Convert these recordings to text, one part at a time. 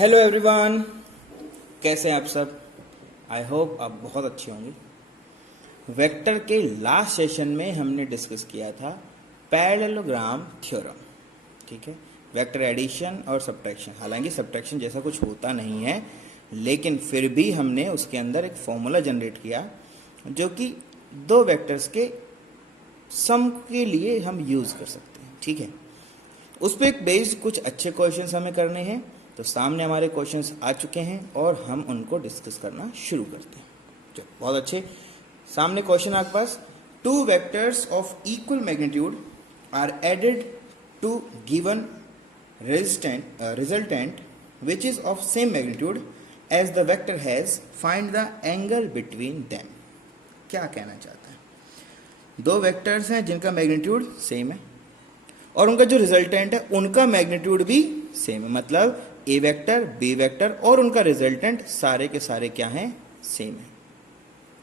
Hello everyone, कैसे हैं आप सब। आई होप आप बहुत अच्छे होंगे। वेक्टर के लास्ट सेशन में हमने डिस्कस किया था पैरेललोग्राम थ्योरम। ठीक है, वेक्टर एडिशन और सब्ट्रैक्शन। हालांकि सब्ट्रैक्शन जैसा कुछ होता नहीं है, लेकिन फिर भी हमने उसके अंदर एक फॉर्मूला जनरेट किया जो कि दो वेक्टर्स के सम के लिए हम यूज़ कर सकते हैं। ठीक है, उस पर एक बेस्ड कुछ अच्छे क्वेश्चंस हमें करने हैं। तो सामने हमारे क्वेश्चंस आ चुके हैं और हम उनको डिस्कस करना शुरू करते हैं। चलो, बहुत अच्छे। सामने क्वेश्चन आपके पास, two vectors of equal magnitude are added to given resultant which is of same magnitude as the vector has, find the angle between them. क्या कहना चाहता है? दो वेक्टर्स हैं जिनका मैग्नीट्यूड सेम है और उनका जो रिजल्टेंट है उनका मैग्नीट्यूड भी सेम है। मतलब ए वेक्टर, बी वेक्टर और उनका रिजल्टेंट सारे के सारे क्या हैं? सेम है।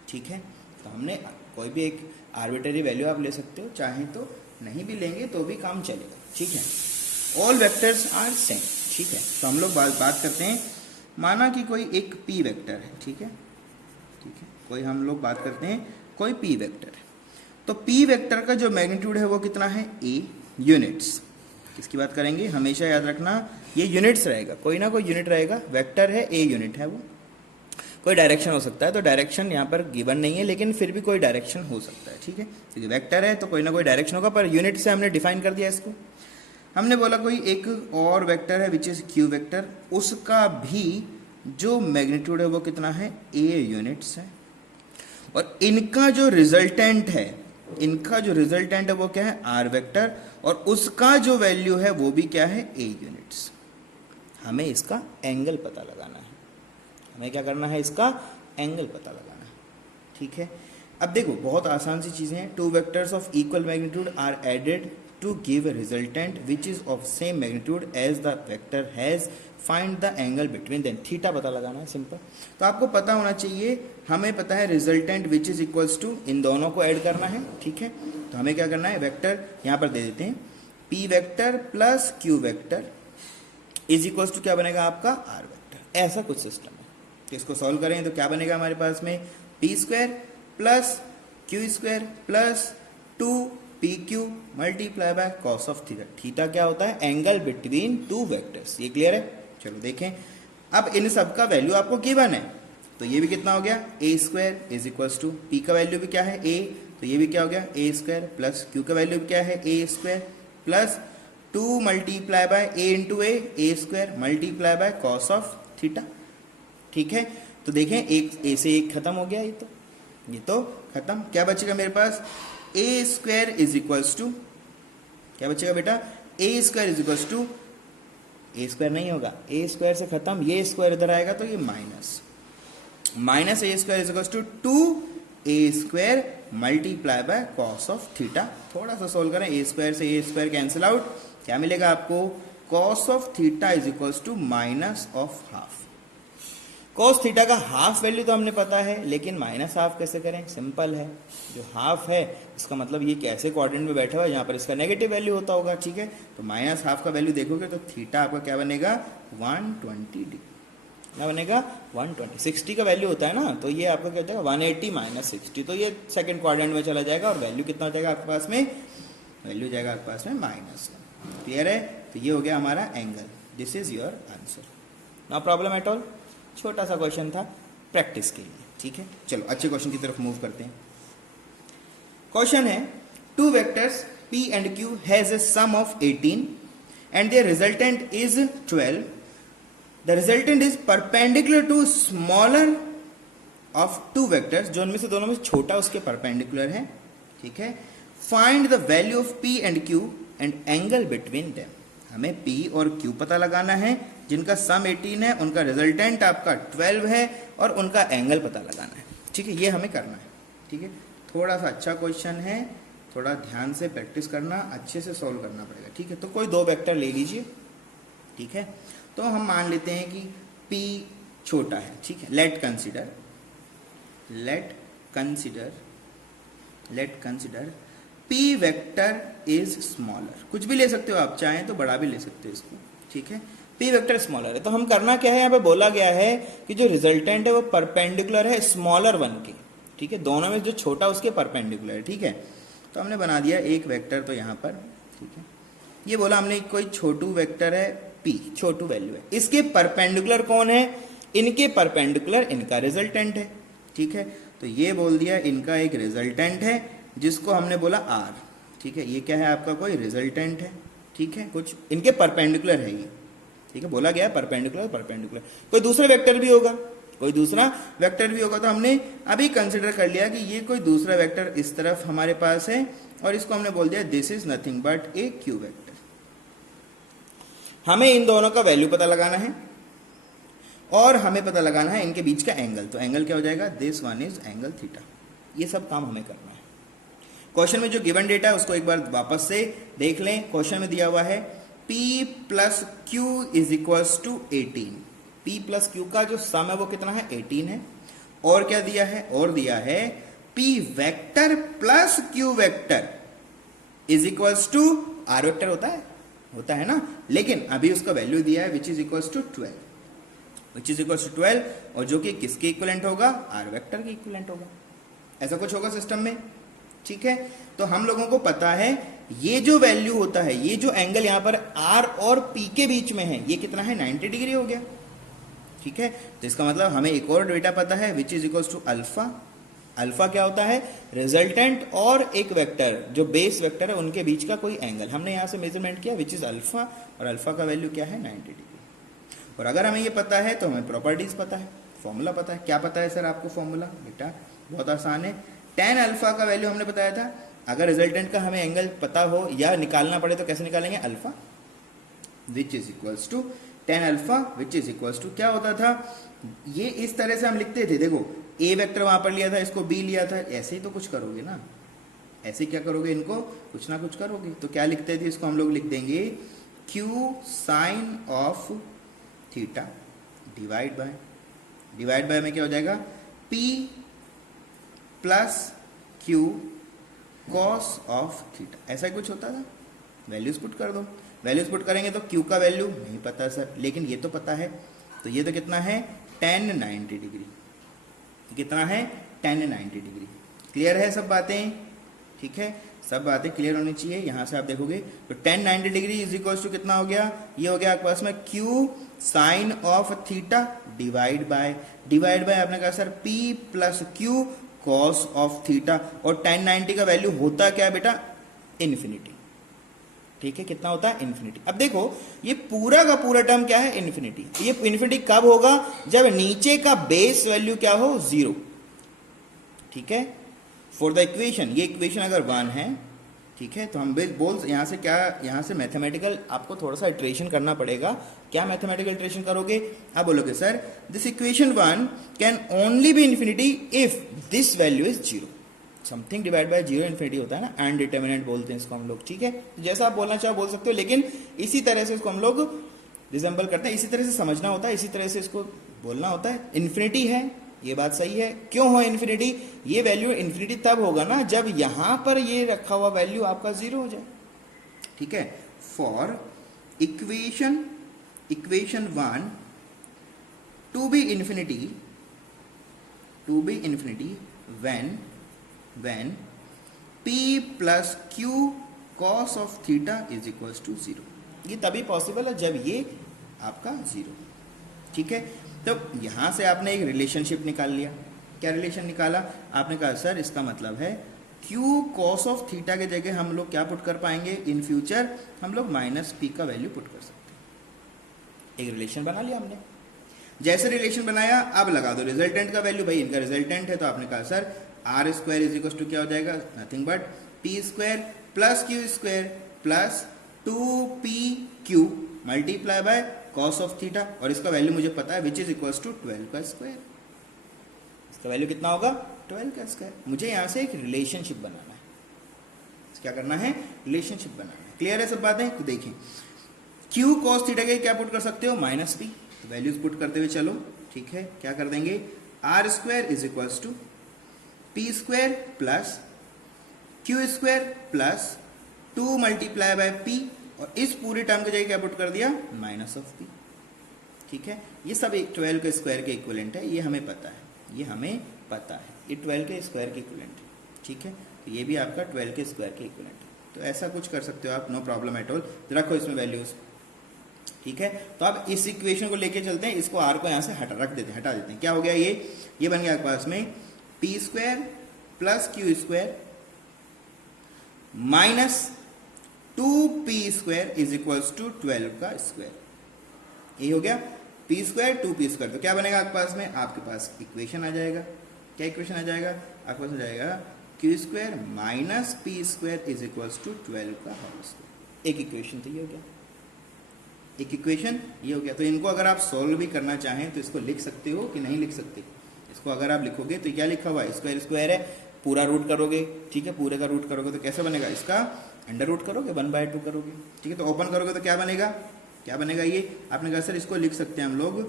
ठीक है, तो हमने कोई भी एक आर्बिट्ररी वैल्यू आप ले सकते हो, चाहे तो नहीं भी लेंगे तो भी काम चलेगा। ठीक है, ऑल वेक्टर्स आर सेम। ठीक है, तो हम लोग बात करते हैं, माना कि कोई एक पी वेक्टर है। ठीक है, कोई हम लोग बात करते हैं कोई पी वेक्टर है। तो पी वेक्टर का जो मैग्नीट्यूड है वो कितना है? A units. किसकी बात करेंगे? हमेशा याद रखना ये यूनिट्स रहेगा, कोई ना कोई यूनिट रहेगा। वेक्टर है, ए यूनिट है, वो कोई डायरेक्शन हो सकता है। तो डायरेक्शन यहाँ पर गिवन नहीं है, लेकिन फिर भी कोई डायरेक्शन हो सकता है। ठीक है, क्योंकि वेक्टर है तो कोई ना कोई डायरेक्शन होगा, पर यूनिट से हमने डिफाइन कर दिया इसको। हमने बोला कोई एक और वेक्टर है विच इज क्यू वेक्टर, उसका भी जो मैग्नीट्यूड है वो कितना है? ए यूनिट्स है। और इनका जो रिजल्टेंट है वो क्या है? R vector. और उसका जो वैल्यू है वो भी क्या है? A units. हमें इसका एंगल पता लगाना है। हमें क्या करना है? इसका एंगल पता लगाना है। ठीक है, अब देखो बहुत आसान सी चीजें हैं। Two vectors of equal magnitude are added to give resultant which is of same magnitude as the vector has, find the angle between them. Theta पता लगाना है, सिंपल। तो आपको पता होना चाहिए, हमें पता है resultant which is equals to, इन दोनों को ऐड करना है। ठीक है, तो हमें क्या करना है? वेक्टर यहाँ पर दे देते हैं, P vector plus Q vector is equals to क्या बनेगा आपका? R vector. ऐसा कुछ सिस्टम है। तो इसको सॉल्व करें तो क्या बनेगा हमारे पास में? P square plus Q square plus 2pq multiply by cos of theta. Theta क्या होता है? Angle between two vectors. ये क्लियर है? चलो देखें, अब इन सब का वैल्यू आपको गिवन है, तो ये भी कितना हो गया? A square is equals to, P का वैल्यू भी क्या है? ए, तो ये भी क्या हो गया? ए स्क्वायर प्लस क्यू का वैल्यू भी क्या है? A square plus 2 multiply by A into A square multiply by cos of theta. ठीक है, तो देखें एक ए से एक खत्म हो गया, ये तो खत्म। क्या बचेगा मेरे पास? A square is equals to, क्या बचेगा बेटा? A square is equals to, A square नहीं होगा, ए स्क्वायर से खत्म, ये स्क्वायर इधर आएगा तो ये minus A square is equals to 2a square multiply by cos of theta. थोड़ा सा सोल्व करें, ए स्क्वायर कैंसिल आउट, क्या मिलेगा आपको? Cos of theta is equals to minus of half. Cos theta का हाफ वैल्यू तो हमने पता है, लेकिन माइनस हाफ कैसे करें? सिंपल है, जो हाफ है इसका मतलब ये कैसे कोऑर्डिनेट में बैठा हुआ है, यहाँ पर इसका नेगेटिव वैल्यू होता होगा। ठीक है, तो माइनस हाफ का वैल्यू देखोगे तो थीटा आपका क्या बनेगा? 120 डिग्री। क्या बनेगा? 120। 60 का वैल्यू होता है ना, तो ये आपका क्या हो जाएगा? 180 माइनस 60, तो ये सेकंड क्वाड्रेंट में चला जाएगा और वैल्यू कितना हो जाएगा आपके पास में? वैल्यू जाएगा आपके पास में माइनस। क्लियर है? तो ये हो गया हमारा angle. This is your answer. No problem at all. छोटा सा क्वेश्चन था प्रैक्टिस के लिए। ठीक है, चलो अच्छे क्वेश्चन की तरफ मूव करते हैं। क्वेश्चन है, two vectors p and q has a sum of 18 and their resultant is 12. The resultant is perpendicular to smaller of two vectors, जो उनमें से दोनों में छोटा उसके परपेंडिकुलर है। ठीक है, find the value of p and q and angle between them. हमें p और q पता लगाना है, जिनका सम 18 है, उनका रिजल्टेंट आपका 12 है और उनका एंगल पता लगाना है। ठीक है, ये हमें करना है। ठीक है, थोड़ा सा अच्छा क्वेश्चन है, थोड़ा ध्यान से प्रैक्टिस करना, अच्छे से सॉल्व करना पड़ेगा। ठीक है, तो कोई दो वेक्टर ले लीजिए। ठीक है, तो हम मान लेते हैं कि p छोटा है। ठीक है, late consider P vector is smaller, कुछ भी ले सकते हो आप, चाहें तो बड़ा भी ले सकते हो इसको, ठीक है। पी वेक्टर स्मॉलर है, तो हम करना क्या है, यहाँ पे बोला गया है कि जो रिजल्टेंट है वो परपेंडिकुलर है स्मॉलर वन के, ठीक है, दोनों में जो छोटा उसके परपेंडिकुलर है, ठीक है। तो हमने बना दिया एक वेक्टर तो यहाँ पर, ठीक है, ये बोला हमने कोई छोटू वेक्टर है पी, छोटू वैल्यू है, इसके परपेंडिकुलर कौन है, इनके परपेंडिकुलर इनका रिजल्टेंट है, ठीक है। तो ये बोल दिया इनका एक रिजल्टेंट है जिसको हमने बोला आर, ठीक है, ये क्या है आपका कोई रिजल्टेंट है, ठीक है, कुछ इनके परपेंडिकुलर है ये, ठीक है, बोला गया परपेंडिकुलर परपेंडिकुलर। कोई दूसरा वेक्टर भी होगा, कोई दूसरा वेक्टर भी होगा, तो हमने अभी कंसिडर कर लिया कि ये कोई दूसरा वेक्टर इस तरफ हमारे पास है और इसको हमने बोल दिया this is nothing but A Q vector. हमें इन दोनों का वैल्यू पता लगाना है और हमें पता लगाना है इनके बीच का एंगल, तो एंगल क्या हो जाएगा, this one is angle theta. ये सब काम हमें करना है। क्वेश्चन में जो गिवन डेटा है उसको एक बार वापस से देख लें। क्वेश्चन में दिया हुआ है P plus Q is equals to 18, P plus Q का जो सम है वो कितना है, 18 है। और क्या दिया है, और दिया है P vector plus Q vector is equals to R vector होता है ना, लेकिन अभी उसका वैल्यू दिया है which is equals to 12, which is equals to 12, और जो कि किसके इक्विवेलेंट होगा, आर वेक्टर के इक्विवेलेंट होगा। ऐसा कुछ होगा सिस्टम में, ठीक है। तो हम लोगों को पता है ये जो वैल्यू होता है, ये जो एंगल यहां पर आर और पी के बीच में है, ये कितना है, 90 डिग्री हो गया, ठीक है। तो इसका मतलब हमें एक और डेटा पता है which is equals to alpha. Alpha क्या होता है, रिजल्टेंट और एक वेक्टर जो बेस वेक्टर है उनके बीच का कोई एंगल, हमने यहां से मेजरमेंट किया विच इज अल्फा, और अल्फा का वैल्यू क्या है, 90 डिग्री। और अगर हमें ये पता है तो हमें प्रॉपर्टीज पता है, फॉर्मूला पता है। क्या पता है सर आपको फॉर्मूला, बेटा बहुत आसान है, tan अल्फा का वैल्यू हमने बताया था। अगर रिजल्टेंट का हमें एंगल पता हो या निकालना पड़े तो कैसे निकालेंगे, alpha which is equals to tan alpha which is equals to, क्या होता था, ये इस तरह से हम लिखते थे, देखो ए वेक्टर वहां पर लिया था, इसको बी लिया था, ऐसे ही तो कुछ करोगे ना, ऐसे क्या करोगे, इनको कुछ ना कुछ करोगे। तो क्या लिखते थे, इसको हम लोग लिख देंगे Q sine of theta divide by में क्या हो जाएगा, P plus Q cos of theta, ऐसा कुछ होता था। वैल्यूज पुट कर दो, वैल्यूज पुट करेंगे तो क्यू का वैल्यू नहीं पता सर, लेकिन ये तो पता है, तो ये तो कितना है, tan 90 डिग्री, कितना है, tan 90 डिग्री। क्लियर है सब बातें, ठीक है, सब बातें क्लियर होनी चाहिए। यहां से आप देखोगे तो tan 90 degree is equal to कितना हो गया, ये हो गया आपके पास में Q sine of theta divide by आपने कहा sir P plus Q cos of theta, और tan 90 का वैल्यू होता क्या है बेटा, इन्फिनिटी, ठीक है, कितना होता है, इन्फिनिटी। अब देखो ये पूरा का पूरा टर्म क्या है, इन्फिनिटी। ये इन्फिनिटी कब होगा, जब नीचे का बेस वैल्यू क्या हो, 0, ठीक है। फॉर द इक्वेशन, ये इक्वेशन अगर 1 है, ठीक है, तो हम बोल यहां से क्या, यहां से मैथमेटिकल आपको थोड़ा सा इटरेशन करना पड़ेगा। क्या मैथमेटिकल इटरेशन करोगे, आप बोलोगे sir this equation 1 can only be infinity if this value is 0, something divide by 0 infinity होता है ना, अनडिटरमिनेट बोलते हैं इसको हम लोग, ठीक है। तो जैसा आप बोलना चाहो बोल सकते हो, लेकिन इसी तरह से इसको हम लोग रिजेंबल करते हैं, इसी तरह से समझना होता है, इसी तरह से इसको बोलना होता है। इन्फिनिटी है, ये बात सही है। क्यों हो इन्फिनिटी, ये वैल्यू इन्फिनिटी तब होगा ना जब यहां पर ये रखा हुआ वैल्यू आपका 0 हो जाए, ठीक है। For equation 1 to be infinity when P plus Q cos of theta is equals to 0, ये तभी पॉसिबल है जब ये आपका 0, ठीक है। तो यहां से आपने एक रिलेशनशिप निकाल लिया। क्या रिलेशन निकाला, आपने कहा सर इसका मतलब है Q cos of theta के जगह हम लोग क्या पुट कर पाएंगे, इन फ्यूचर हम लोग माइनस P का वैल्यू पुट कर सकते हैं। एक रिलेशन बना लिया हमने। जैसे रिलेशन बनाया अब लगा दो रिजल्टेंट का वैल्यू, भाई इनका रिजल्टेंट है, तो आपने कहा sir R square is equal to क्या हो जाएगा, nothing but P square plus Q square plus 2pq multiply by cos of theta, और इसका वैल्यू मुझे पता है विच इज इक्वल टू 12 का स्क्वायर। इसका वैल्यू कितना होगा, 12 का स्क्वायर। मुझे यहां से एक रिलेशनशिप बनाना है, क्या करना है, रिलेशनशिप बनाना है। क्लियर है सब बातें, तो देखिए क्यू कॉस थीटा के क्या पुट कर सकते हो, माइनस पी, वैल्यूज पुट करते हुए चलो, ठीक है। क्या कर देंगे, R square is equal to P square plus Q square plus 2 multiply by P, और इस पूरे टर्म की जगह क्या पुट कर दिया, माइनस ऑफ पी। ठीक है, ये सब एक 12 के स्क्वायर के इक्विवेलेंट है, ये हमें पता है, ये हमें पता है, ये 12 के स्क्वायर के इक्विवेलेंट है। ठीक है, तो ये भी आपका 12 के स्क्वायर के इक्विवेलेंट है। तो ऐसा कुछ कर सकते हो आप, नो प्रॉब्लम एट ऑल। रखो इसमें वैल्यूज। ठीक है, तो अब इस इक्वेशन को लेके चलते हैं, इसको आर को यहाँ से हटा देते हैं। क्या हो गया ये बन गया आपके पास में P square plus Q square minus 2p square is equals to 12 का स्क्वायर। ये हो गया p स्क्वायर 2p स्क्वायर। तो क्या बनेगा आपके पास में, आपके पास इक्वेशन आ जाएगा। क्या इक्वेशन आ जाएगा आपके पास, आ जाएगा Q square minus P square is equals to 12 का होल स्क्वायर। एक इक्वेशन तो ये हो गया, एक इक्वेशन ये हो गया। तो इनको अगर आप सॉल्व भी करना चाहें तो इसको लिख सकते हो कि नहीं लिख सकते। इसको अगर आप लिखोगे तो क्या लिखा हुआ है, स्क्वायर स्क्वायर है, पूरा रूट करोगे। ठीक है, पूरे का रूट करोगे तो कैसे बनेगा, इसका अंडर रूट करोगे, 1/2 करोगे। ठीक है, तो ओपन करोगे तो क्या बनेगा, क्या बनेगा, ये आपने कहा सर इसको लिख सकते हैं हम लोग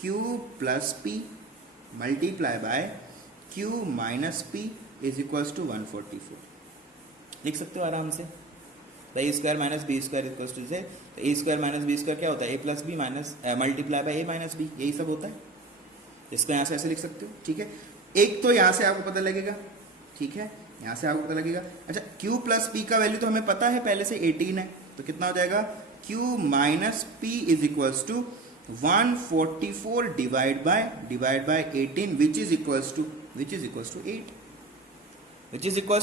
q plus P multiply by q minus P is equals to 144। लिख सकते हो आराम से। A square minus B square equals to से, तो A square minus B square क्या होता है, A plus B minus multiply by A minus B, यही सब होता है। इसको यहाँ से ऐसे लिख सकते हो। ठीक है, एक तो यहाँ से आपको पता लगेगा। ठीक है, यहाँ से आपको पता लगेगा। अच्छा, q प्लस पी का वैल्यू तो हमें पता है पहले से 18 है, तो कितना हो जाएगा q minus P is equals to 144 divide by 18 which is equals to 8, which is equals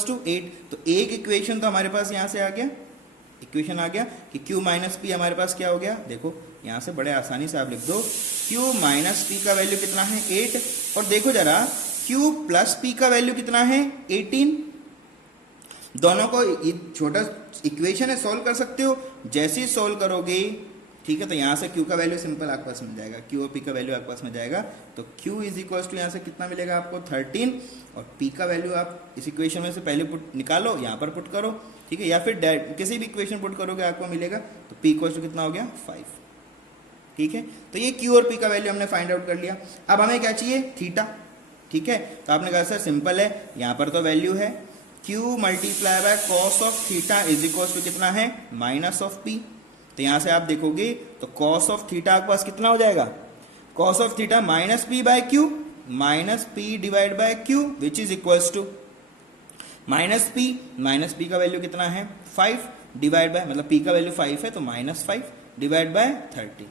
to 8। तो एक इक्वेशन तो हमारे पास यहाँ से आ गया, इक्वेशन आ गया कि q माइनस पी हमारे पास क्या हो गया, देखो यहाँ से बड़े आसानी से आप लिख दो q माइनस पी का वैल्यू कितना है 8, और देखो जरा q प्लस पी का वैल्यू कितना है 18। दोनों को छोटा इक्वेशन है, सॉल्व कर सकते हो। जैसे ही सॉल्व करोगे, ठीक है, तो यहाँ से q का वैल्यू सिंपल आपके पास मिल जाएगा, q और p का वैल्यू आपके पास मिल जाएगा। तो q इज इक्वल्स टू यहाँ से कितना मिलेगा आपको 13, और p का वैल्यू आप इस इक्वेशन में से पहले पुट निकालो, यहाँ पर पुट करो। ठीक है, या फिर किसी भी इक्वेशन पुट करोगे आपको मिलेगा। तो p इक्वल्स टू कितना हो गया 5। ठीक है, तो ये q और p का वैल्यू हमने फाइंड आउट कर लिया। अब हमें क्या चाहिए, थीटा। ठीक है, तो आपने कहा सर सिंपल है, यहाँ पर तो वैल्यू है q multiply by cos of theta is equals to कितना है माइनस ऑफ p। तो यहाँ से आप देखोगे तो कॉस ऑफ थीटा आपके पास कितना हो जाएगा, cos of theta minus p by q, minus p divide by q which is equals to minus p का वैल्यू कितना है 5 डिवाइड बाय, मतलब p का वैल्यू 5 है तो -5 डिवाइड बाय 30।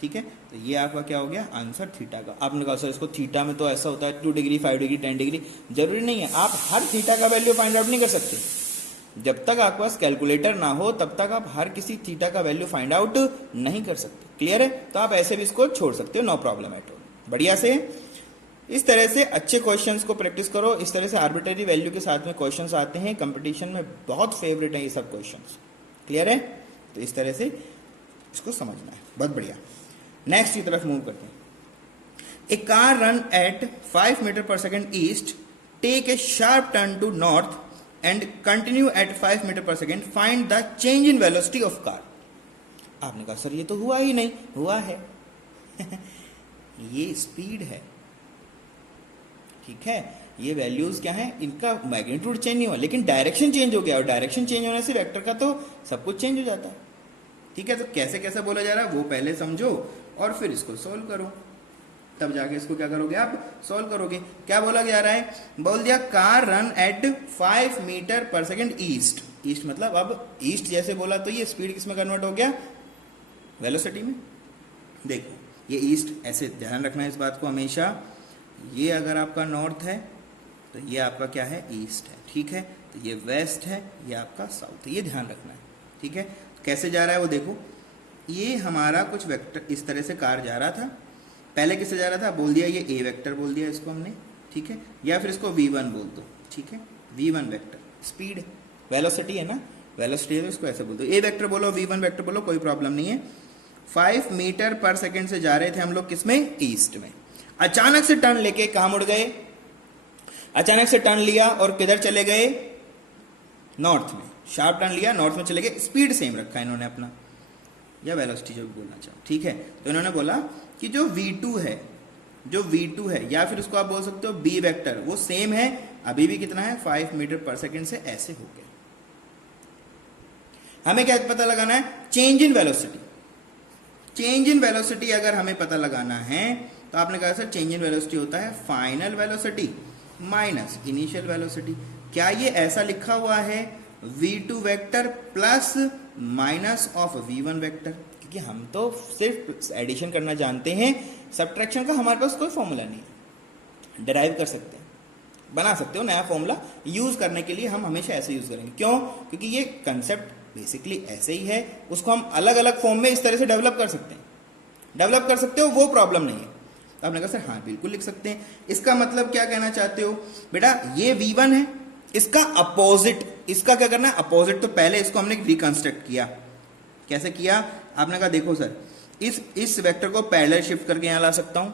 ठीक है, तो ये आपका क्या हो गया आंसर थीटा का। आपने कहा सर इसको थीटा में तो ऐसा होता है 2 डिग्री 5 डिग्री 10 डिग्री, जरूरी नहीं है। आप हर थीटा का वैल्यू फाइंड आउट नहीं कर सकते। जब तक आपके पास कैलकुलेटर ना हो तब तक आप हर किसी थीटा का वैल्यू फाइंड आउट नहीं कर सकते। क्लियर है, तो आप ऐसे भी इसको छोड़ सकते हो, नो प्रॉब्लम एट ऑल। बढ़िया से इस तरह से अच्छे क्वेश्चंस को प्रैक्टिस करो। इस तरह से आर्बिट्ररी वैल्यू के साथ में क्वेश्चंस आते हैं, कंपटीशन में बहुत फेवरेट है ये सब क्वेश्चंस। क्लियर है, तो इस तरह से इसको समझना है, बहुत बढ़िया। नेक्स्ट की तरफ मूव करते हैं। A car run at 5 metre per second east, take a sharp turn to north and continue at 5 metre per second, find the change in velocity of car. आपने कहा सर ये तो हुआ ही नहीं, हुआ है ये स्पीड है। ठीक है, ये वैल्यूज क्या है, इनका मैग्नीट्यूड चेंज नहीं हुआ लेकिन डायरेक्शन चेंज हो गया, और डायरेक्शन चेंज होने से वेक्टर का तो सब कुछ चेंज हो जाता है। ठीक है, तो कैसे कैसे बोला जा रहा है वो पहले समझो और फिर इसको सोल्व करो, तब जाके इसको क्या करोगे आप सोल्व करोगे। क्या बोला जा रहा है, बोल दिया car run at 5 metre per second east. East मतलब अब ईस्ट जैसे बोला तो ये स्पीड किस में कन्वर्ट हो गया, वेलोसिटी में। देखो ये ईस्ट, ऐसे ध्यान रखना है इस बात को हमेशा। ये अगर आपका नॉर्थ है तो ये आपका क्या है ईस्ट है। ठीक है, तो ये वेस्ट है, ये आपका साउथ है, ये ध्यान रखना है। ठीक है, कैसे जा रहा है वो देखो, ये हमारा कुछ वेक्टर इस तरह से कार जा रहा था। पहले किससे जा रहा था, बोल दिया ये ए वेक्टर बोल दिया इसको हमने। ठीक है, या फिर इसको v1 बोल दो। ठीक है, v1 वेक्टर स्पीड वेलोसिटी है ना, वेलोसिटी है तो इसको ऐसे बोल दो। ए वेक्टर बोलो v1 वेक्टर बोलो, कोई प्रॉब्लम नहीं है। 5 मीटर पर सेकेंड से जा रहे थे हम लोग किसमें, ईस्ट में। अचानक से टर्न लेके कहां मुड़ गए, अचानक से टर्न लिया और किधर चले गए, नॉर्थ में। शार्प टर्न लिया, नॉर्थ में चले गए। स्पीड सेम रखा है इन्होंने अपना, या वेलोसिटी जो भी बोलना चाहो। ठीक है, तो इन्होंने बोला कि जो v2 है या फिर उसको आप बोल सकते हो b वेक्टर, वो सेम है अभी भी कितना है 5 मीटर पर सेकेंड से ऐसे हो गया। हमें क्या पता लगाना है, change in velocity. Change in velocity अगर हमें पता लगाना है तो आपने कहा सर चेंज इन वेलोसिटी होता है final velocity minus initial velocity. क्या ये ऐसा लिखा हुआ है v2 vector plus minus of v1 vector? क्योंकि हम तो सिर्फ एडिशन करना जानते हैं, सब्ट्रैक्शन का हमारे पास कोई फॉर्मूला नहीं है। डिराइव कर सकते हैं, बना सकते हो नया फॉर्मूला, यूज करने के लिए हम हमेशा ऐसे यूज करेंगे। क्यों? क्योंकि ये कंसेप्ट बेसिकली ऐसे ही है, उसको हम अलग अलग फॉर्म में इस तरह से डेवलप कर सकते हैं। डेवलप कर सकते हो, वो प्रॉब्लम नहीं है। तो आपने कहा सर हाँ बिल्कुल लिख सकते हैं। इसका मतलब क्या कहना चाहते हो? बेटा ये v1 है, इसका अपोजिट, इसका क्या करना है अपोजिट। तो पहले इसको हमने रिकंस्ट्रक्ट किया। कैसे किया? आपने कहा देखो सर इस वेक्टर को पैरेलल शिफ्ट करके यहां ला सकता हूं,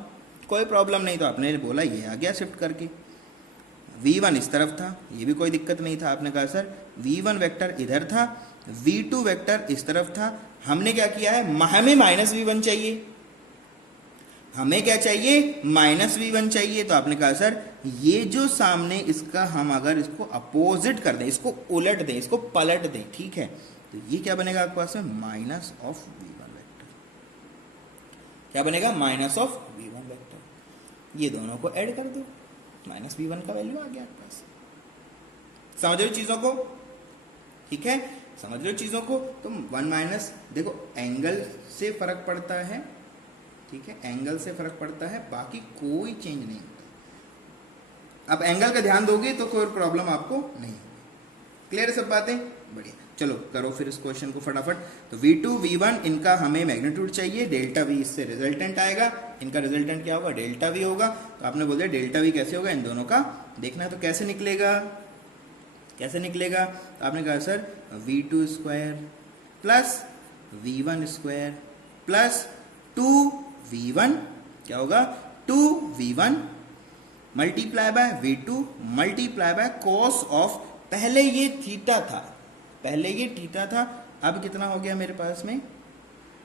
कोई प्रॉब्लम नहीं। तो आपने बोला ये आ गया शिफ्ट करके। v1 इस तरफ था, ये भी कोई दिक्कत नहीं था। आपने कहा सर v1 वेक्टर इधर था, v2 वेक्टर इस तरफ था। हमने क्या किया है, हमें माइनस v1 चाहिए। हमें क्या चाहिए? माइनस v1 चाहिए। तो आपने कहा सर ये जो सामने इसका हम अगर इसको अपोजिट कर दें, इसको उलट दें, इसको पलट दें, ठीक है, तो ये क्या बनेगा आपके पास में माइनस ऑफ v1 वेक्टर। क्या बनेगा? Minus of v1 vector. ये दोनों को ऐड कर दो, माइनस v1 का वैल्यू आ गया आपके पास। समझ रहे हो चीजों को? ठीक है, समझ रहे हो चीजों को? तो 1 माइनस, देखो एंगल से फर्क पड़ता है, ठीक है, एंगल से फर्क पड़ता है, बाकी कोई चेंज नहीं होता। अब एंगल का ध्यान दोगे तो कोई प्रॉब्लम आपको नहीं होगी। क्लियर है सब बातें? बढ़िया, चलो करो फिर इस क्वेश्चन को फटाफट। तो v2 v1 इनका हमें मैग्नीट्यूड चाहिए, डेल्टा v इससे रिजल्टेंट आएगा, इनका रिजल्टेंट क्या होगा? डेल्टा v होगा। तो आपने बोल दिया डेल्टा v कैसे होगा, इन दोनों का देखना है। तो कैसे निकलेगा? कैसे निकलेगा? तो आपने कहा sir v2 square plus v1 square plus 2v1 क्या होगा? 2v1 multiply by v2 multiply by cos of, पहले ये थीटा था, पहले ये थीटा था, अब कितना हो गया मेरे पास में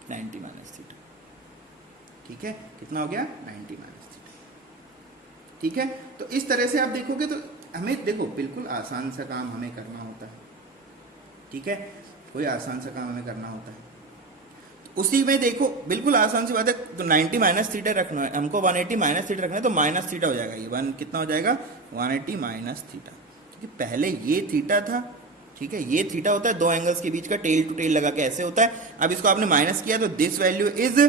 90 माइनस थीटा। ठीक है, कितना हो गया? 90 माइनस थीटा। ठीक है, तो इस तरह से आप देखोगे तो हमें देखो बिल्कुल आसान सा काम हमें करना होता है। ठीक है, कोई आसान सा काम हमें करना होता है, उसी में देखो बिल्कुल आसान सी बात है। तो 90 माइनस थीटा रखना है हमको, 180 माइनस थीटा रखना है, तो माइनस थीटा हो जाएगा। ये 1 कितना हो जाएगा? 180 माइनस थीटा, क्योंकि पहले ये थीटा था, ठीक है, ये थीटा होता है दो एंगल्स के बीच का, टेल टू टेल लगा के ऐसे होता है। अब इसको आपने माइनस किया तो this value is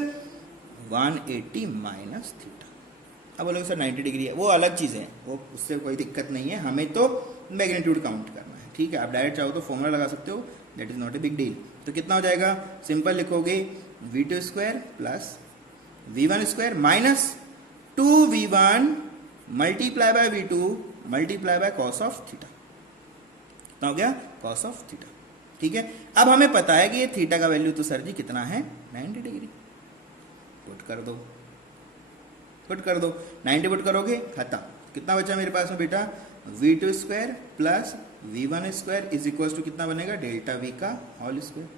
180 minus theta. अब बोलोगे सर 90 डिग्री है, वो अलग चीज है, वो उससे कोई दिक्कत नहीं है, हमें तो मैग्नीट्यूड काउंट करना है। ठीक है, आप डायरेक्ट चाहो तो फॉर्मूला लगा सकते हो, that is not a big deal. तो कितना हो जाएगा? सिंपल लिखोगे v2 square plus v1 square minus 2v1 multiply by v2 multiply by cos of theta. कितना हो गया? Cos of theta. ठीक है, अब हमें पता है कि ये थीटा का वैल्यू तो सर जी कितना है? 90 डिग्री। पुट कर दो, पुट कर दो, 90 पुट करोगे खत्म। कितना बचा मेरे पास में बेटा? v2 square plus v1 square is equal to कितना बनेगा? डेल्टा v का होल स्क्वायर।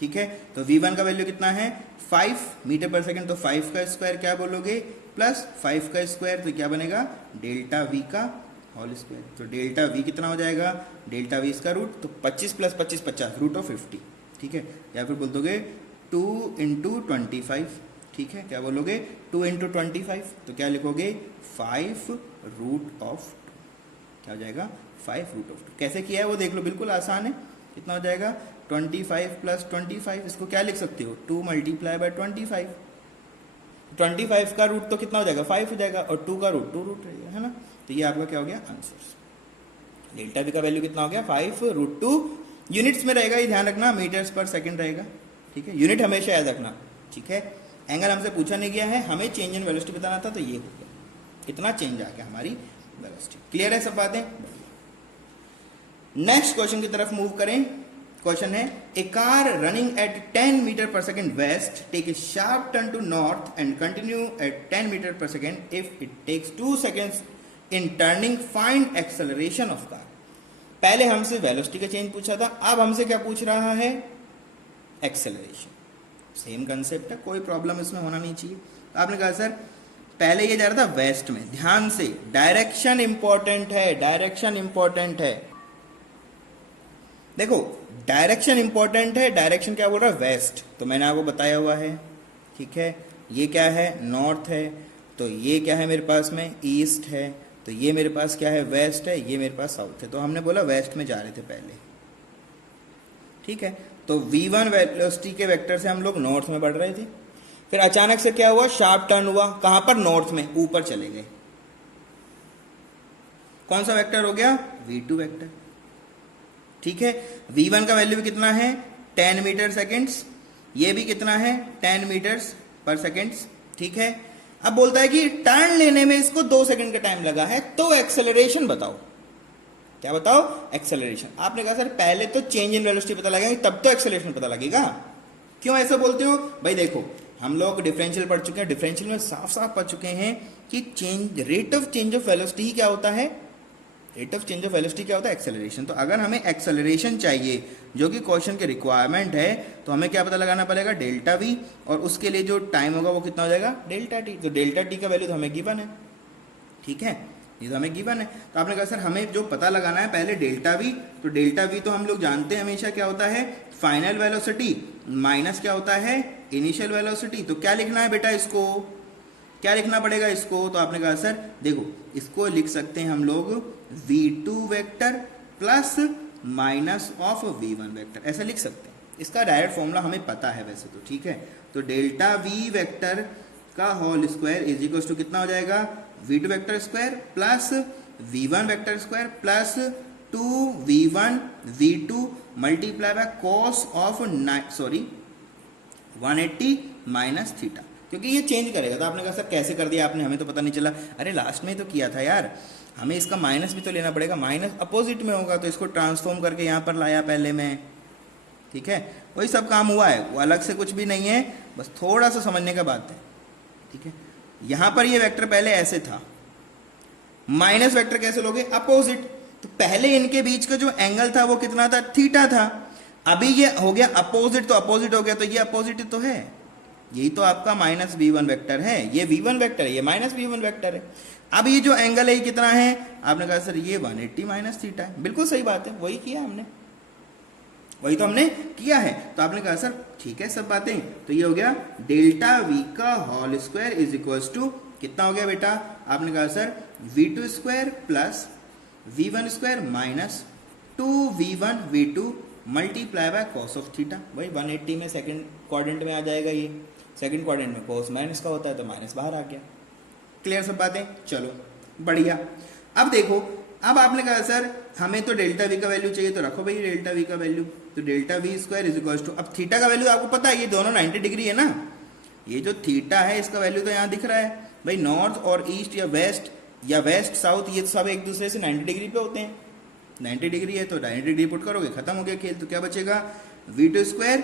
ठीक है, तो v1 का वैल्यू कितना है? 5 मीटर पर सेकंड। तो 5 का स्क्वायर क्या बोलोगे? प्लस 5 का स्क्वायर, तो क्या बनेगा? डेल्टा v का होल स्क्वायर। तो डेल्टा v कितना हो जाएगा? डेल्टा v इसका रूट, तो 25 प्लस 25 50, रूट ऑफ 50। ठीक है, या फिर बोल दोगे 2 इंटू 25। ठीक है, क्या बोलोगे? 2 इंटू 25, तो क्या लिखोगे? 5 रूट ऑफ 2। क्या हो जाएगा? 5 रूट ऑफ 2। कैसे किया है वो देख लो, बिल्कुल आसान है। कितना हो जाएगा? 25 प्लस 25, इसको क्या लिख सकते हो? 2 मल्टीप्लाई बाय 25। 25 का रूट तो कितना हो जाएगा? 5 हो जाएगा, और 2 का रूट 2 रूट रहेगा, है ना। तो ये आपका क्या हो गया? आंसर। डेल्टा v का वैल्यू कितना हो गया? 5 रूट 2। यूनिट्स में रहेगा, ये ध्यान रखना, मीटर्स पर सेकंड रहेगा। ठीक है, यूनिट हमेशा याद रखना। ठीक है, एंगल हमसे पूछा नहीं गया है, हमें चेंज इन वेलोसिटी बताना था, तो ये हो गया, कितना चेंज आ गया हमारी वेलोसिटी। क्लियर है सब बातें? नेक्स्ट क्वेश्चन की तरफ मूव करें। क्वेश्चन है, a car running at 10 metre per second west take a sharp turn to north and continue at 10 metre per second. If it takes 2 seconds in turning find acceleration of car. पहले हमसे velocity का change पूछा था, अब हमसे क्या पूछ रहा है? एक्सेलरेशन। सेम कंसेप्ट है, कोई प्रॉब्लम इसमें होना नहीं चाहिए। आपने कहा सर पहले ये जा रहा था वेस्ट में, ध्यान से, डायरेक्शन इंपॉर्टेंट है, डायरेक्शन इंपॉर्टेंट है। देखो डायरेक्शन इंपॉर्टेंट है, डायरेक्शन क्या बोल रहा है, वेस्ट, तो मैंने आपको बताया हुआ है, ठीक है। ये क्या है, नॉर्थ है, तो ये क्या है मेरे पास में, ईस्ट है, तो ये मेरे पास क्या है, वेस्ट है, ये मेरे पास साउथ है, तो हमने बोला वेस्ट में जा रहे थे पहले, ठीक है। तो v1 वेलोसिटी के वेक्टर से हम लोग नॉर्थ में बढ़ रहे थे, फिर अचानक से क्या हुआ, शार्प टर्न हुआ, कहां पर, नॉर्थ में, ऊपर चले गए। कौन सा वेक्टर हो गया, v2 वेक्टर, ठीक है। v1 का वैल्यू भी कितना है, 10 मीटर सेकेंड्स, ये भी कितना है, 10 मीटर्स पर सेकेंड्स, ठीक है। अब बोलता है कि टर्न लेने में इसको 2 सेकंड का टाइम लगा है, तो एक्सेलरेशन बताओ, क्या बताओ, एक्सेलरेशन। आपने कहा सर पहले तो चेंज इन वेलोसिटी पता लगेगा तब तो एक्सेलरेशन पता लगेगा, क्यों ऐसा बोलते हो भाई? देखो हम लोग डिफरेंशियल पढ़ चुके हैं, डिफरेंशियल में साफ साफ पढ़ चुके हैं कि change, rate of change of velocity ही क्या होता है, rate of change of velocity क्या होता है, एक्सेलरेशन। तो अगर हमें एक्सेलरेशन चाहिए जो कि क्वेश्चन की रिक्वायरमेंट है, तो हमें क्या पता लगाना पड़ेगा, डेल्टा वी, और उसके लिए जो टाइम होगा वो कितना हो जाएगा, डेल्टा टी। तो डेल्टा टी का वैल्यू तो हमें गिवन है, ठीक है, ये तो हमें गिवन है। तो आपने कहा सर हमें जो पता लगाना है पहले डेल्टा वी, तो डेल्टा वी तो हम लोग जानते हैं हमेशा क्या होता है, फाइनल वेलोसिटी माइनस क्या होता है, इनिशियल वेलोसिटी। तो क्या लिखना है बेटा, इसको क्या लिखना पड़ेगा इसको, तो आपने कहा सर देखो इसको लिख सकते हैं हम लोग v2 vector plus minus of v1 vector, ऐसा लिख सकते हैं। इसका डायरेक्ट फॉर्मूला हमें पता है वैसे तो, ठीक है। तो डेल्टा v वेक्टर का whole square is equal to कितना हो जाएगा, v2 vector square plus v1 vector square plus 2v1 v2 multiply by cos of 180 minus theta, क्योंकि ये चेंज करेगा। तो आपने कहा सर कैसे कर दिया आपने, हमें तो पता नहीं चला। अरे लास्ट में ही तो किया था यार, हमें इसका माइनस भी तो लेना पड़ेगा, माइनस अपोजिट में होगा, तो इसको ट्रांसफॉर्म करके यहाँ पर लाया पहले में, ठीक है। वही सब काम हुआ है, वो अलग से कुछ भी नहीं है, बस थोड़ा सा समझने का बात है, ठीक है। यहाँ पर ये वेक्टर पहले ऐसे था, माइनस वेक्टर कैसे लोगे, अपोजिट। तो पहले इनके बीच का जो एंगल था वो कितना था, थीटा था। अभी ये हो गया अपोजिट, तो अपोजिट हो गया, तो ये अपोजिट तो है, यही तो आपका माइनस v1 वेक्टर है, ये v1 वेक्टर है, ये माइनस v1 वेक्टर है। अब ये जो एंगल है ये कितना है, आपने कहा सर ये 180 माइनस थीटा है, बिल्कुल सही बात है, वही किया हमने, वही तो हमने किया है। तो आपने कहा सर ठीक है सब बातें, तो ये हो गया डेल्टा v का whole square is equal to कितना हो गया बेटा, आपने कहा sir v2 square plus v1 square minus 2v1 v2 multiply by cos of theta. वही 180 में सेकंड क्वाड्रेंट में आ जाएगा, ये सेकंड क्वाड्रेंट में कॉस माइनस का होता है, तो माइनस बाहर आ गया। क्लियर सब बातें, चलो बढ़िया। अब देखो, अब आपने कहा सर हमें तो डेल्टा वी का वैल्यू चाहिए, तो रखो भाई डेल्टा वी का वैल्यू, तो delta V square is equal to, अब थीटा का वैल्यू आपको पता है ये दोनों 90 डिग्री है ना, ये जो थीटा है इसका वैल्यू तो यहाँ दिख रहा है भाई, नॉर्थ और ईस्ट या वेस्ट साउथ ये सब एक दूसरे से 90 डिग्री पे होते हैं, 90 डिग्री है तो 90 डिग्री पुट करोगे, खत्म हो गया खेल। तो क्या बचेगा, v2 square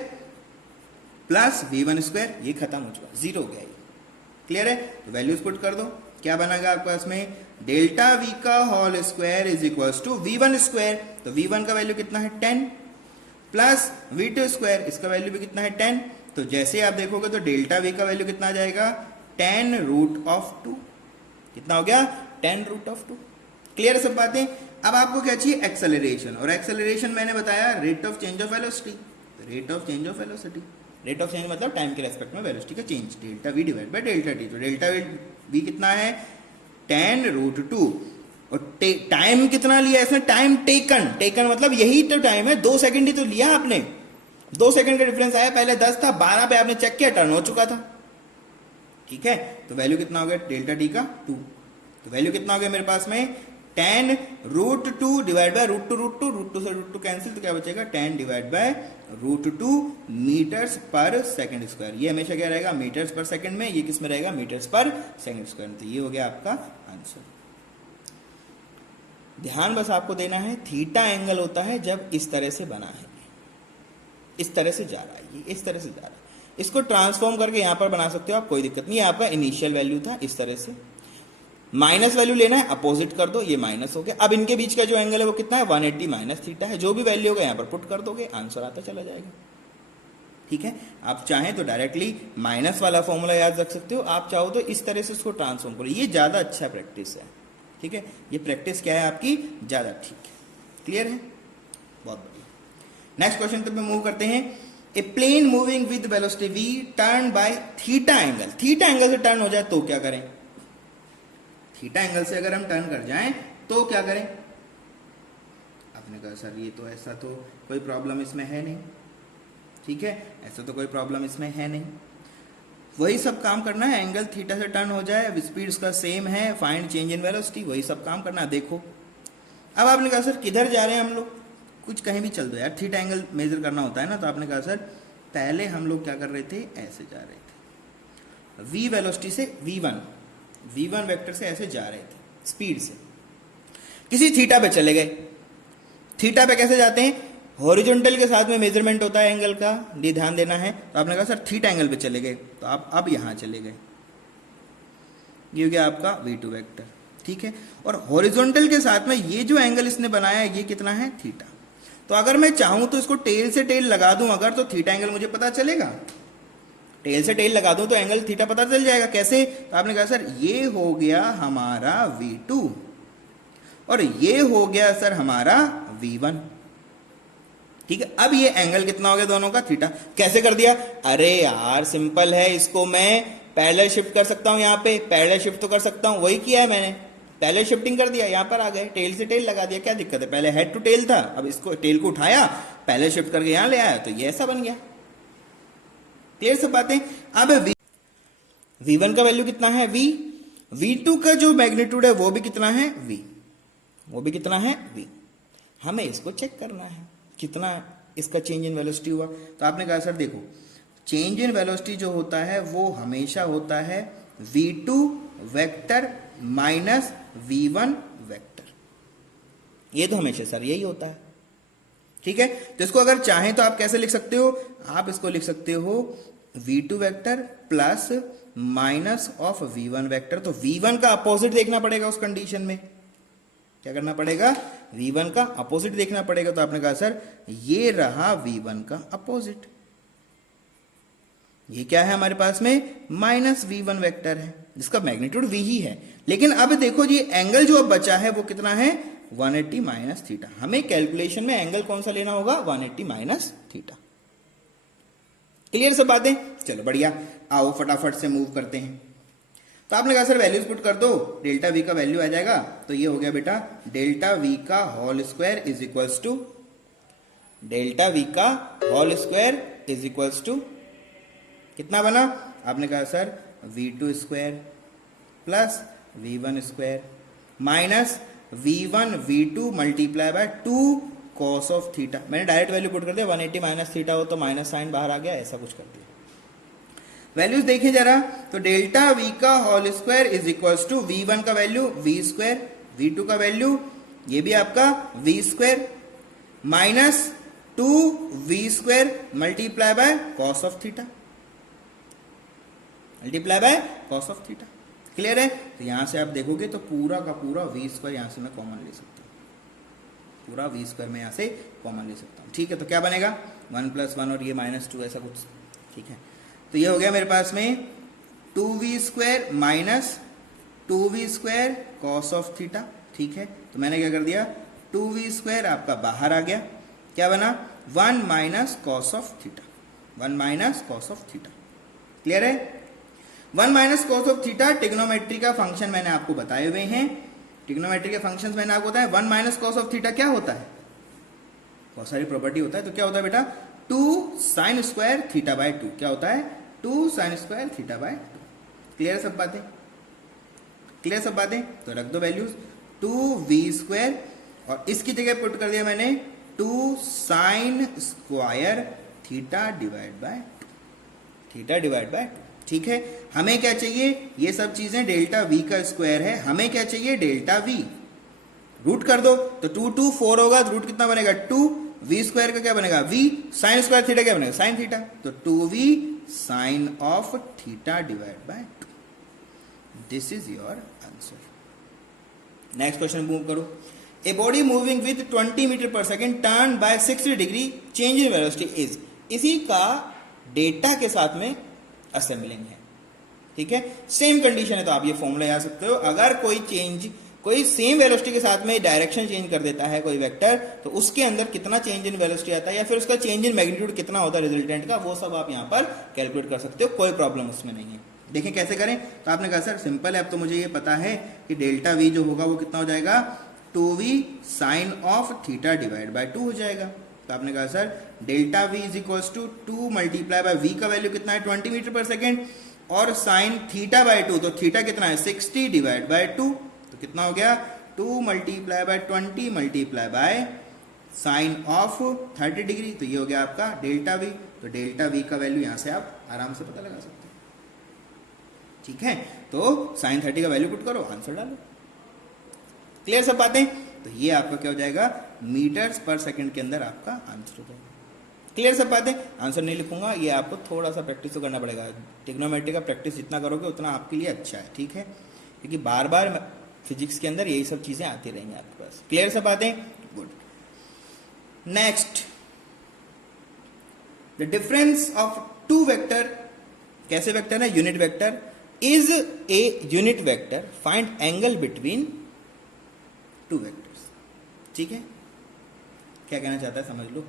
plus v1 square, ये खत्म हो चुका, जीरो हो गया ये। क्लियर है, तो वैल्यूज पुट कर दो, क्या बनेगा आपके पास में, डेल्टा v का whole square is equal to v1 square, तो v1 का वैल्यू कितना है 10 प्लस v2 स्क्वायर, इसका वैल्यू भी कितना है 10। तो जैसे आप देखोगे तो डेल्टा v का वैल्यू कितना आ जाएगा, 10 रूट ऑफ 2, कितना हो गया 10 रूट ऑफ 2। क्लियर है सब बातें। अब आपको क्या चाहिए, एक्सेलरेशन, और एक्सेलरेशन मैंने बताया rate of change of velocity, तो rate of change of velocity, rate of change मतलब टाइम के रेस्पेक्ट में वेलोसिटी का change, delta V divide by delta T. तो डेल्टा वी कितना है 10 रूट 2, और टाइम कितना लिया इसने, टाइम टेकन मतलब यही तो टाइम है, 2 सेकंड ही तो लिया आपने, 2 सेकंड का डिफरेंस आया, पहले 10 था, 12 पे आपने चेक किया, टर्न हो चुका था, ठीक है। तो वैल्यू कितना हो गया डेल्टा टी का 2, तो वैल्यू कितना हो गया मेरे पास में 10 रूट 2 डिवाइड बाय रूट 2 से रूट 2 कैंसिल, तो क्या बचेगा 10 डिवाइड बाय रूट 2 मीटर्स पर सेकंड स्क्वायर। ये हमेशा क्या रहेगा, मीटर्स पर सेकंड में, ये किस में रहेगा, मीटर्स पर सेकंड स्क्वायर। तो ये हो गया आपका आंसर। ध्यान बस आपको देना है, थीटा एंगल होता है जब इस तरह से बना है, इस तरह से जा रहा है, ये इस तरह से जा रहा है, इसको ट्रांसफॉर्म करके यहां पर बना सकते हो आप, कोई दिक्कत नहीं है। आपका इनिशियल वैल्यू था इस तरह से, माइनस वैल्यू लेना है, अपोजिट कर दो, ये माइनस हो गया। अब इनके बीच का जो एंगल है वो कितना है 180 माइनस थीटा है, जो भी वैल्यू होगा यहाँ पर पुट कर दोगे, आंसर आता चला जाएगा, ठीक। ठीक है, आप चाहें तो डायरेक्टली माइनस वाला फॉर्मूला याद रख सकते हो, आप चाहो तो इस तरह से उसको ट्रांसफॉर्म करो, ये ज़्यादा अच्छा प्रैक्टिस है। ठीक है, ये प्रैक्टिस क्या है आपकी, ज़्यादा ठीक है। क्लियर है, बहुत बढ़िया। नेक्स्ट क्वेश्चन पे मूव करते हैं। A plane moving with velocity v turn by theta angle, theta angle से टर्न हो जाए तो क्या करें, थीटा एंगल से अगर हम टर्न कर जाएं तो क्या करें। आपने कहा सर ये तो ऐसा तो कोई प्रॉब्लम इसमें है नहीं, ठीक है, ऐसा तो कोई प्रॉब्लम इसमें है नहीं, वही सब काम करना है, एंगल थीटा से टर्न हो जाए, स्पीड उसका सेम है, फाइंड चेंज इन वेलोसिटी, वही सब काम करना है। देखो अब आपने कहा सर किधर जा रहे हैं हम लोग, कुछ कहीं भी चल दो यार, थीटा एंगल मेजर करना होता है ना, तो आपने कहा सर पहले हम लोग क्या कर रहे थे, ऐसे जा रहे थे, v वेलोसिटी से v1 वेक्टर से ऐसे जा रहे थे स्पीड से, किसी थीटा पे चले गए। थीटा पे कैसे जाते हैं, हॉरिजॉन्टल के साथ में मेजरमेंट होता है एंगल का, ये ध्यान देना है। तो आपने कहा सर थीटा एंगल पे चले गए, तो आप अब यहां चले गए, ये हो गया आपका v2 वेक्टर, ठीक है। और हॉरिजॉन्टल के साथ में ये जो एंगल इसने बनाया है ये कितना है, थीटा। तो अगर मैं चाहूं तो इसको टेल से टेल लगा दूं अगर, तो थीटा एंगल मुझे पता चलेगा, टेल से टेल लगा दूं तो एंगल थीटा पता चल जाएगा। कैसे, तो आपने कहा सर ये हो गया हमारा v2 और ये हो गया सर हमारा v1, ठीक है। अब ये एंगल कितना हो गया दोनों का, थीटा। कैसे कर दिया, अरे यार सिंपल है, इसको मैं पैरेलल शिफ्ट कर सकता हूं, यहां पे पैरेलल शिफ्ट तो कर सकता हूं, वही किया है मैंने, पैरेलल शिफ्टिंग कर दिया, यहां पर आ गए, टेल से टेल लगा दिया, क्या दिक्कत है, पहले हेड टू टेल था, अब इसको टेल को उठाया पैरेलल शिफ्ट करके यहां ले आया, तो ये ऐसा बन गया। क्लियर सब बातें। अब v1 का वैल्यू कितना है v, v2 का जो मैग्नीट्यूड है वो भी कितना है v, वो भी कितना है v, हमें इसको चेक करना है कितना इसका चेंज इन वेलोसिटी हुआ। तो आपने कहा सर देखो चेंज इन वेलोसिटी जो होता है वो हमेशा होता है v2 vector minus v1 vector, ये तो हमेशा सर यही होता है, ठीक है। तो इसको अगर चाहें तो आप कैसे लिख सकते हो, आप इसको लिख सकते हो v2 vector plus minus of v1 vector. तो v1 का अपोजिट देखना पड़ेगा उस कंडीशन में, क्या करना पड़ेगा, v1 का अपोजिट देखना पड़ेगा। तो आपने कहा सर ये रहा v1 का अपोजिट, ये क्या है हमारे पास में, माइनस v1 वेक्टर है जिसका मैग्नीट्यूड v ही है। लेकिन अब देखो जी एंगल जो अब बचा है वो कितना है, 180 माइनस थीटा। हमें कैलकुलेशन में एंगल कौन सा लेना होगा, 180 माइनस थीटा। क्लियर सब बातें, चलो बढ़िया, आओ फटाफट से मूव करते हैं। तो आपने कहा सर वैल्यूज पुट कर दो, डेल्टा वी का वैल्यू आ जाएगा, तो ये हो गया बेटा डेल्टा वी का whole square is equals to, delta V का whole square is equals to कितना बना, आपने कहा sir v2 square plus v1 square minus v1 v2 multiply by 2 cos of theta. मैंने डायरेक्ट वैल्यू पुट कर दिया, 180 minus theta हो तो माइनस साइन बाहर आ गया, ऐसा कुछ कर दिया। वैल्यूज देखिए जरा, तो डेल्टा v का whole square is equals to v1 का वैल्यू v स्क्वायर, v2 का वैल्यू ये भी आपका v square minus 2v square multiply by cos of theta, multiply by cos of theta. Clear है। तो यहां से आप देखोगे तो पूरा का पूरा वी स्क्वायर यहां से मैं कॉमन ले सकता हूं, पूरा वी स्क्वायर में यहां से कॉमन ले सकता हूं, ठीक है। तो क्या बनेगा 1 + 1 और ये -2 ऐसा कुछ, ठीक है। तो ये हो गया मेरे पास में 2v square minus 2v square cos of theta, ठीक है। तो मैंने क्या कर दिया, 2v स्क्वायर आपका बाहर आ गया, क्या बना 1 minus cos of theta, 1 minus cos of theta. Clear है। 1 minus cos of theta trigonometry का फंक्शन मैंने आपको बताए हुए हैं, ट्रिग्नोमेट्री के फंक्शंस मैंने आपको बताया। 1 माइनस कॉस ऑफ थीटा क्या होता है, बहुत सारी प्रॉपर्टी होता है। तो क्या होता है बेटा 2 साइन स्क्वायर थीटा बाय 2, क्या होता है 2 sine square theta by 2। Clear सब बातें, क्लियर सब बातें। तो रख दो वैल्यूज 2v स्क्वायर और इसकी जगह पुट कर दिया मैंने 2 sine square theta divide by 2, theta divide by 2, ठीक है। हमें क्या चाहिए, ये सब चीजें डेल्टा v का स्क्वायर है, हमें क्या चाहिए डेल्टा v, रूट कर दो तो 2 2 4 होगा, तो रूट कितना बनेगा 2, v स्क्वायर का क्या बनेगा v, साइन स्क्वायर थीटा क्या बनेगा साइन थीटा, तो 2v sine of theta divide by 2, this is your answer. Next question move करो। A body moving with 20 metre per second turn by 60 degree change in velocity is, इसी का data के साथ में assembling है, ठीक है। सेम कंडीशन है तो आप ये फॉर्मूला याद सकते हो, अगर कोई सेम वेलोसिटी के साथ में डायरेक्शन चेंज कर देता है कोई वेक्टर, तो उसके अंदर कितना चेंज इन वेलोसिटी आता है या फिर उसका चेंज इन मैग्नीट्यूड कितना होता है रिजल्टेंट का, वो सब आप यहाँ पर कैलकुलेट कर सकते हो, कोई प्रॉब्लम उसमें नहीं है। देखें कैसे करें, तो आपने कहा सर सिंपल है, अब तो मुझे ये पता है कि डेल्टा वी जो होगा वो कितना हो जाएगा 2v sine of theta divide by 2 हो जाएगा। तो आपने कहा sir delta V is equal to 2 multiply by V का वैल्यू कितना है 20 मीटर पर सेकेंड, और साइन थीटा बाय 2, तो थीटा कितना है 60 डिवाइड बाय 2, तो कितना हो गया 2 multiply bye 20 multiply by sine of 30 degree, तो ये हो गया आपका डेल्टा वी। तो डेल्टा वी का वैल्यू यहां से आप आराम से पता लगा सकते हो, ठीक है। तो साइन 30 का वैल्यू पुट करो, आंसर डालो। क्लियर सब बातें? तो ये आपका क्या हो जाएगा मीटर्स पर सेकंड के अंदर आपका आंसर हो जाएगा। क्लियर सब बातें? आंसर नहीं लिखूंगा, ये आपको थोड़ा सा प्रैक्टिस तो करना पड़ेगा। ट्रिग्नोमेट्री का प्रैक्टिस जितना करोगे उतना आपके लिए अच्छा है, ठीक है, क्योंकि बार बार फिजिक्स के अंदर यही सब चीजें आती रहेंगी आपके पास। क्लियर सब बातें? Good. Next, the difference of two vector, कैसे वेक्टर है unit vector, is a unit vector, find angle between two vectors, ठीक है। क्या कहना चाहता है समझ लो,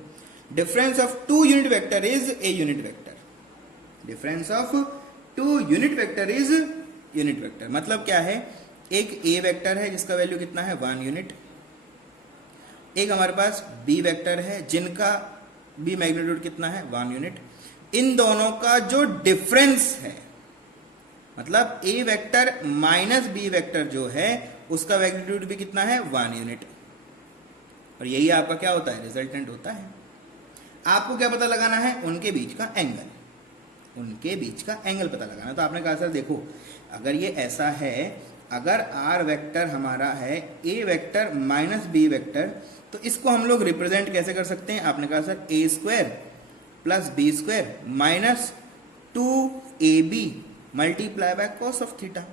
difference of two unit vector is a unit vector, difference of two unit vector is unit vector. मतलब क्या है, एक ए वेक्टर है जिसका वैल्यू कितना है 1 यूनिट, एक हमारे पास बी वेक्टर है जिनका बी मैग्नीट्यूड कितना है 1 यूनिट। इन दोनों का जो डिफरेंस है, मतलब ए वेक्टर माइनस बी वेक्टर जो है उसका मैग्नीट्यूड भी कितना है 1 यूनिट, और यही आपका क्या होता है रिजल्टेंट होता है। आपको क्या पता लगाना है, उनके बीच का एंगल, उनके बीच का एंगल पता लगाना। तो आपने कहा सर देखो अगर ये ऐसा है, अगर आर वेक्टर हमारा है A vector minus B vector, तो इसको हम लोग रिप्रेजेंट कैसे कर सकते हैं। आपने कहा sir A square plus B square minus 2ab multiply by cos of theta,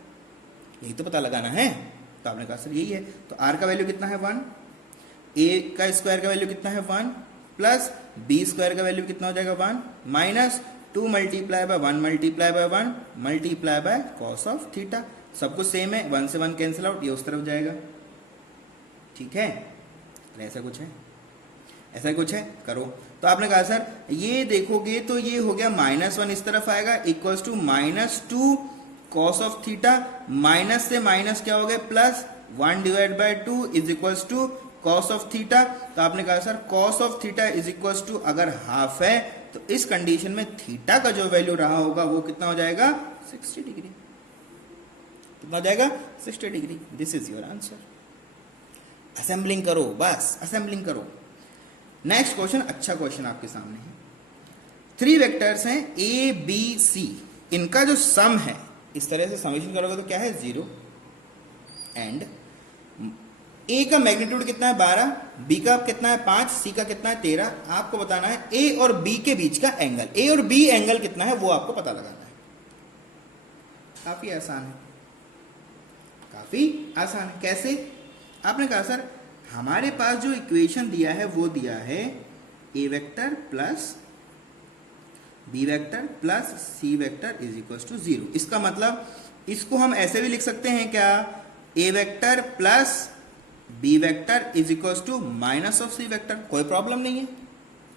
यही तो पता लगाना है। तो आपने कहा सर यही है, तो आर का वैल्यू कितना है 1, ए का स्क्वायर का वैल्यू कितना है 1, प्लस बी स्क्वायर का वैल्यू कितना हो जाएगा 1, minus 2 multiply bye 1 multiply by 1 multiply by cos of theta, सब कुछ सेम है, 1 से 1 कैंसिल आउट, ये उस तरफ जाएगा, ठीक है। ऐसा कुछ है, ऐसा कुछ है, करो। तो आपने कहा सर ये देखोगे तो ये हो गया -1 इस तरफ आएगा, equals to -2 cos of theta, minus से माइनस क्या हो गया plus 1 divide by 2 is equals to cos of theta. तो आपने कहा sir cos of theta is equals to अगर हाफ है तो इस कंडीशन में थीटा का जो वैल्यू रहा होगा वो कितना हो जाएगा 60 डिग्री, कितना हो जाएगा 60 degree. This is your answer. Assembling करो, बस असेंबलिंग करो। नेक्स्ट क्वेश्चन, अच्छा क्वेश्चन आपके सामने है। 3 वेक्टर्स हैं ए बी सी, इनका जो सम है इस तरह से समेशन करोगे तो क्या है 0, एंड ए का मैग्नीट्यूड कितना है 12, बी का कितना है 5, सी का कितना है 13। आपको बताना है ए और बी के बीच का एंगल, ए और बी एंगल कितना है वो आपको पता लगाना है। काफी आसान है, काफी आसान है। कैसे? आपने कहा सर हमारे पास जो इक्वेशन दिया है वो दिया है A vector plus B vector plus C vector is equal to 0। इसका मतलब इसको हम ऐसे भी लिख सकते हैं क्या, A vector plus B vector is equal to minus of C vector, कोई प्रॉब्लम नहीं है,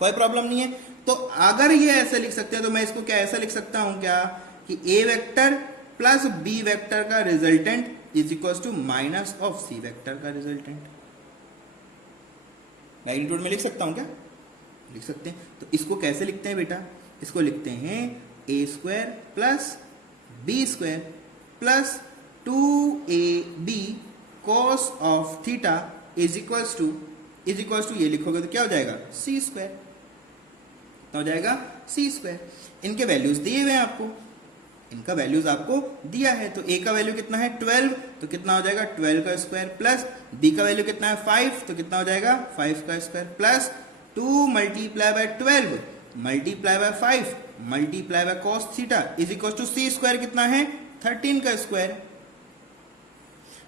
कोई प्रॉब्लम नहीं है। तो अगर ये ऐसे लिख सकते हैं तो मैं इसको क्या ऐसा लिख सकता हूं क्या कि A vector plus B vector का resultant is equal to minus of C vector का रिजल्टेंट। मैग्नीट्यूड में लिख सकता हूं क्या, लिख सकते हैं। तो इसको कैसे लिखते हैं बेटा, इसको लिखते हैं A square plus B square plus 2ab cos of theta is equals to ये लिखोगे तो क्या हो जाएगा सी स्क्वायर, क्या हो जाएगा सी स्क्वायर। इनके वैल्यूज दिए हुए हैं आपको, इनका वैल्यूज आपको दिया है। तो ए का वैल्यू कितना है 12, तो कितना हो जाएगा 12 का स्क्वायर, प्लस बी का वैल्यू कितना है 5, तो कितना हो जाएगा 5 का square, plus 2 multiply by 12 multiply by 5 multiply by cos theta is equal to C square कितना है 13 का स्क्वायर।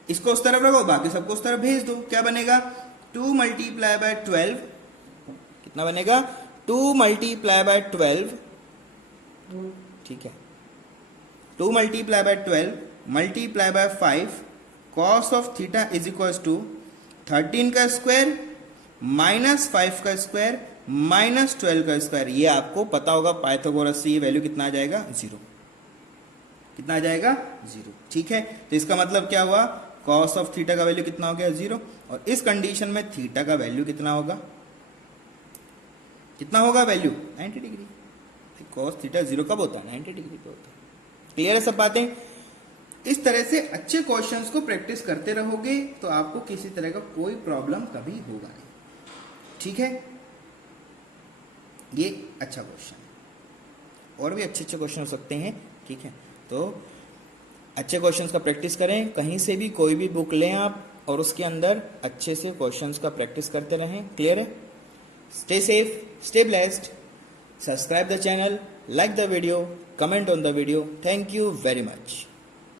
इसको उस तरफ रखो, बाकी सबको उस तरफ भेज दो। क्या बनेगा 2 मल्टीप्लाई बाय 12, कितना बनेगा 2 मल्टीप्लाई बाय 12 ठीक है, 2 multiply by 12 multiply by 5 cos of theta is equal to 13 का स्क्वायर माइनस 5 का स्क्वायर माइनस 12 का स्क्वायर। ये आपको पता होगा पाइथागोरस से, ये वैल्यू कितना आ जाएगा, 0। कितना आ जाएगा, 0। ठीक है, तो इसका मतलब क्या हुआ, कॉस ऑफ थीटा का वैल्यू कितना हो गया, 0। और इस कंडीशन में थीटा का वैल्यू कितना होगा, कितना होगा वैल्यू, 90 डिग्री। कॉस थीटा 0 कब होता है, 90 डिग्री पे होता है। क्लियर है सब बातें। इस तरह से अच्छे क्वेश्चंस को प्रैक्टिस करते रहोगे तो आपको किसी तरह का कोई प्रॉब्लम कभी होगा नहीं। ठीक है, ये अच्छा क्वेश्चन है, और भी अच्छे अच्छे क्वेश्चन हो सकते हैं। ठीक है, तो अच्छे क्वेश्चंस का प्रैक्टिस करें, कहीं से भी कोई भी बुक लें आप और उसके अंदर अच्छे से क्वेश्चंस का प्रैक्टिस करते रहें। क्लियर है, stay safe, stay blessed, subscribe the channel, like the video, comment on the video. Thank you very much.